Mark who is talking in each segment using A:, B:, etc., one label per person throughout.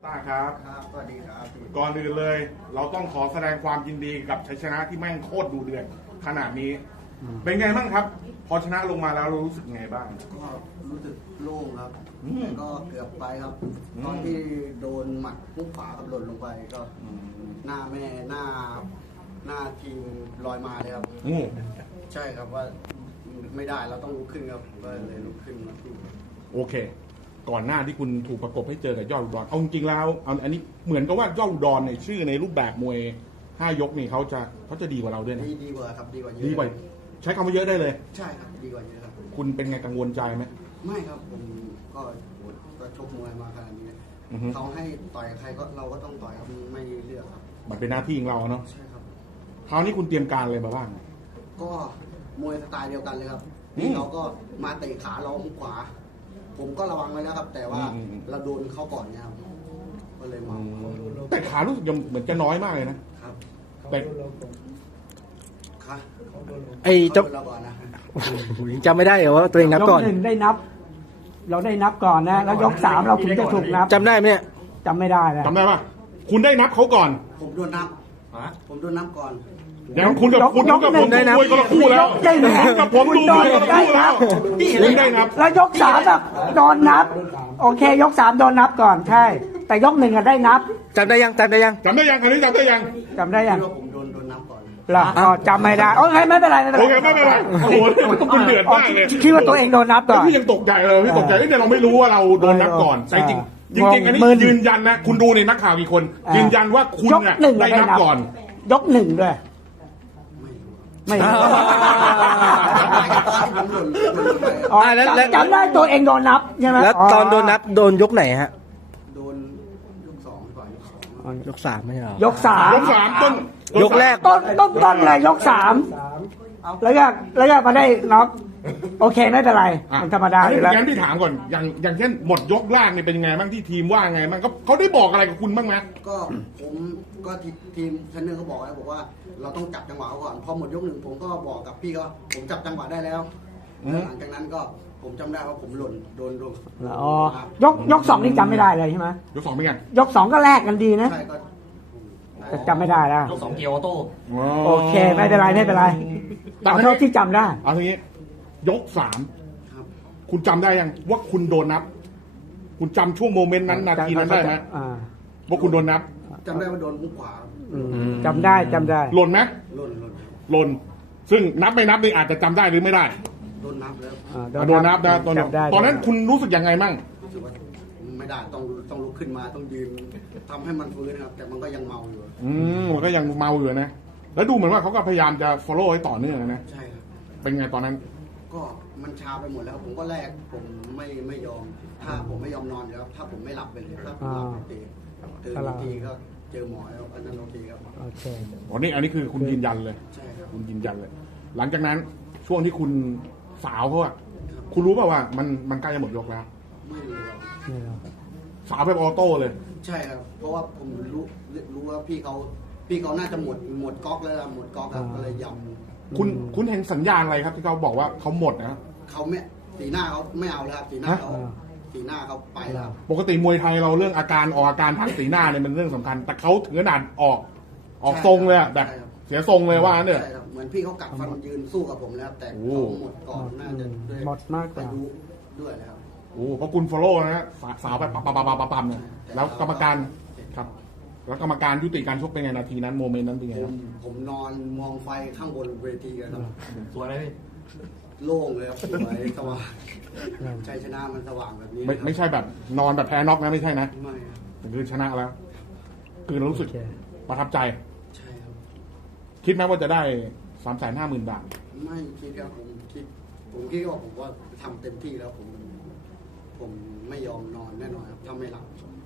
A: ต้าครับ
B: ครับสวัสดีครับพี่
A: ก่อนอื่นเลย เราต้องขอแสดงความยินดีกับชัยชนะที่แม่งโคตรดูเดือดขนาดนี้ เป็นไงบ้างครับ พอชนะลงมาแล้วเรารู้สึกไงบ้าง
B: ก็รู้สึกโล่งครับ
A: อืม
B: ก็เกือบไปครับ
A: อืม
B: ตอนที่โดนหมัดพุกขวากับหล่นลงไปก็หน้าแม่หน้าทีมลอยมาเลยครับ
A: อืม
B: ใช่ครับว่าไม่ได้เราต้องลุกขึ้นครับก็เลยลุกขึ้นมาสู้
A: โอเค ก่อนหน้าที่คุณถูกประกบให้เจอกับยอดอุดรเอาจริงๆแล้วอันนี้เหมือนกับว่ายอดอุดรในชื่อในรูปแบบมวย5 ยกนี่เขาจะดีกว่าเราด้วยนะ
B: ดีกว่าครับดีกว่าเยอะ
A: ดีกว่าใช้คำว่าเยอะได้เลย
B: ใช่ครับดีกว่าเยอะครับ
A: คุณเป็นไงกังวลใจไหม
B: ไม่ครับผมก็ชกมวยมาขนาดนี้
A: อือฮึ
B: เขาให้ต่อยใครก็เราก็ต้องต่อยครับไม่เลือกครับ
A: มันเป็นหน้าที่ของเราเนาะ
B: ใช่ครับ
A: คราวนี้คุณเตรียมการอะไรมาบ้าง
B: ก็มวยสไตล์เดียวกันเลยครับ
A: อืม
B: นี่เขาก็มาเตะขาเราหุกขวา ผมก็ระวังไว้แล้วครับ แต่ว่า
A: อืม
B: เราโดนเขาก่อนเนี่ยครับก็เลยเมา
A: แต่ขารู้สึกยังเหมือนจะน้อยมากเลยนะครับ แต่
B: ค่ะ
C: ไอ้
B: เขา
C: เจ้า
B: โดนเราก่อนนะ
C: ยังจำไม่ได้เหรอว่าตัวเองนับก่อน
D: ยกหนึ่งได้นับ เราได้นับก่อนนะ แล้วยกสามเราถึงจะถูกนับ
C: จำได้ไหมเนี่ย
D: จำไม่ได้แล้ว
A: จำได้ปะคุณได้นับเขาก่อน
B: ผมโดนนับผมโดนนับก่อน
A: อย่างคุณกับคุณกับผม
C: ได้นับ
A: คุยคนละคู่แล้ว
D: ได้นับ
A: คุณกับผมดูมวยคนละคู่แล้วคุณได้นับ
D: แล้วยกสามอะโดนนับ โอเค ยกสามโดนนับก่อนใช่ แต่ยกหนึ่งอะได้นับ
C: จำได้ยังจำได้ยัง
A: จำได้ยังคันนี้จำได้ยัง
D: จำได้ยัง
B: คิดว่าผมโดนนับก่อน
D: เหรออ๋อจำไม่ได้โอเคไม่เป็นไรไม่เป็น
A: โอ
D: ไร
A: เคไม่เป็นไรโอ้โหคุณเดือดมากเลย
D: คิดว่าตัวเองโดนนับก่อน
A: พี่ยังตกใจเลยพี่ตกใจเนี่ยเราไม่รู้ว่าเราโดนนับก่อนแต่จริงจริงๆอันนี้
D: มึน
A: ยืนยันนะคุณดูในนักข่าวกี่คน ยืนยันว่าคุณ
D: ยก
A: เนี่ย
D: หนึ่ง
A: ได้นับก่อน
D: ยกหนึ่งด้วย
B: ไม่รู้
D: ไม่รู้
B: ตายกันตอนที่ผมหล่นลงไป
D: อ๋อ
C: แล้ว
D: จำได้ตัวเองโดนนับใช่ไหม
C: แล้วตอนโดนนับโดนยกไหนฮะ
B: โดนยกสองก่อนยกสอง
C: ยก 3ไม่ใช่เหรอย
D: กสาม
A: ยกสามต้น
C: ยกแรก
D: ต้นเลยยกสามแล้วก็มาได้น็อกโอเคไม่เป็นไร
A: อ่ะ
D: มันธรรมดาอยู่แล้ว
A: งั้นพี่ถามก่อนอย่างเช่นหมดยกแรกนี่เป็นยังไงบ้างที่ทีมว่าไงบ้างเขาได้บอกอะไรกับคุณบ้างไหม
B: ก็ผมก็ทีมเทรนเนอร์เขาบอกแล้วบอกว่าเราต้องจับจังหวะเขาก่อนพอหมดยกหนึ่งผมก็บอกกับพี่เขาผมจับจังหวะได้แล้วแล้วหลังจากนั้นก็ผมจำได้ว่าผมหล่นโดน
D: อ๋อยกสองนี่จำไม่ได้เลยใช่ไหม
A: ยกสองเป็นไง
D: ยกสองก็แลกกันดีนะ
B: ใช่ก็
D: แต่จำไม่ได้แล้ว
E: ยก2เกียร์ออโต้
D: โอเคไม่เป็นไรไม่เป็นไรเอาเท่าที่จำได้
A: เอาทีนี้ยกสาม
B: ครับ
A: คุณจำได้ยังว่าคุณโดนนับ คุณจำช่วงโมเมนต์นั้นนาทีนั้นได้ไหม
D: อ่า
A: ว่าคุณโดนนับ
B: จำได้ว่าโดนมุกขวา
D: จำได้จำได้
A: หล่นไหม
B: หล่น
A: หล่นซึ่งนับไม่นับนี่อาจจะจำได้หรือไม่ได้
B: โดนนับแล้ว
A: โดนนับนะตอนนั้น
D: จำได้
A: ตอนนั้นคุณรู้สึกยังไงมั่ง
B: รู้สึกว่าไม่ได้ต้องลุกขึ้นมาต้องยืนทำให้มันฟื้นครับแต่มันก็ยังเมาอยู่
A: มันก็ยังเมาอยู่นะ แล้วดูเหมือนว่าเขาก็พยายามจะ follow ให้ต่อเนื่องนะ
B: ใช่ครับ
A: เป็นไงตอนนั้น
B: ก็มันชาไปหมดแล้ว ผมก็แลกผมไม่ยอม ถ้าผมไม่ยอมนอนครับถ้าผมไม่หลับไปเลยถ้าผมหลับไปตื่นอีกทีก็เจอหมอแล้วอันนั้นโอเคครับ
D: โอเค
A: อันนี้คือคุณยืนยันเลย
B: ใช่ครับ
A: คุณยืนยันเลย หลังจากนั้นช่วงที่คุณสาวเขาอะคุณรู้เปล่าว่ามันใกล้จะหมดยกแล้ว
B: ไม่รู้ครับ
D: นี่เรา
A: สาวแบบออโต้เลย
B: ใช่ครับ เพราะว่าผมรู้ว่าพี่เขาน่าจะหมดก๊อกแล้วล่ะหมดก๊อกครับก็เลยย
A: คุณเห็นสัญญาณอะไรครับ ที่เขาบอกว่าเขาหมดนะ
B: ำเขาไม่สีหน้าเขาไม่เอาแล้วครับสีหน้าเขาไปแล้วครับ
A: ปกติมวยไทยเราเรื่องอาการออกอาการทางสีหน้าเนี่ยมันเรื่องสำคัญ แต่เขาถึงขนาดออกทรงเลยอะแบบเสียทรงเลยว่างั้นเนี่ย
B: ใช่ครับเหมือนพี่เขากัดฟันยืนสู้กับผมแล้วแต่เขาหมดก่อนน่าจะด้วย
D: หมดมากกว่า
B: อายุด้วยแล้วครับ
A: โอ้เพราะคุณฟอลโล่นะฮะสาวแบบปั๊มเนี่ยแล้วกรรมการครับ แล้วกรรมการยุติการชกเป็นไงนาทีนั้นโมเมนต์นั้นเป็นไงครับ
B: ผมนอนมองไฟข้างบนเวทีกันครับ
E: สวยเลยพี่
B: โล่งเลยครับสวยสว่างชัยชนะมันสว่างแบบนี้
A: ไม่ใช่แบบนอนแบบแพ้น็อกนะไม่ใช่นะ
B: ไม่ครับ
A: แต่คือชนะแล้ว คือเรารู้สึก
D: โอเค
A: ประทับใจ
B: ใช่ครับ
A: คิดไหมว่าจะได้350,000 บาท
B: ไม่คิดครับผมคิดว่าผมว่าทำเต็มที่แล้วผมไม่ยอมนอนแน่นอนครับถ้าไม่หลับ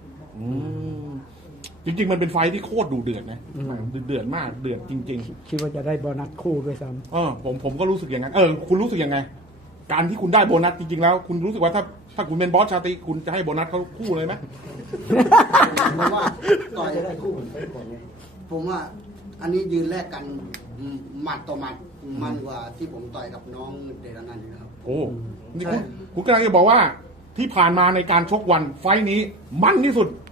A: จริงๆมันเป็นไฟท์ที่โคตรดูเดือดนะเดือดมากเดือดจริง
D: คิดว่าจะได้โบนัสคู่ด้วยซ้
A: ๆผมก็รู้สึกอย่างนั้นคุณรู้สึกยังไง การที่คุณได้โบนัสจริงๆแล้ว คุณรู้สึกว่าถ้าคุณเป็นบอสชาตรีคุณจะให้โบนัสเขาคู่เลยไหม
B: ผมว่าต่อยได้คู่ผมว่า อันนี้ยืนแลกกันหมัดต่อหมัดมันกว่าที่ผมต่อยกับน้องเดชอนันต์อยู่ครับ
A: โอ้นี่
B: ใช่
A: คุณกำลังจะบอกว่าที่ผ่านมาในการชกวันไฟท์นี้มันที่สุด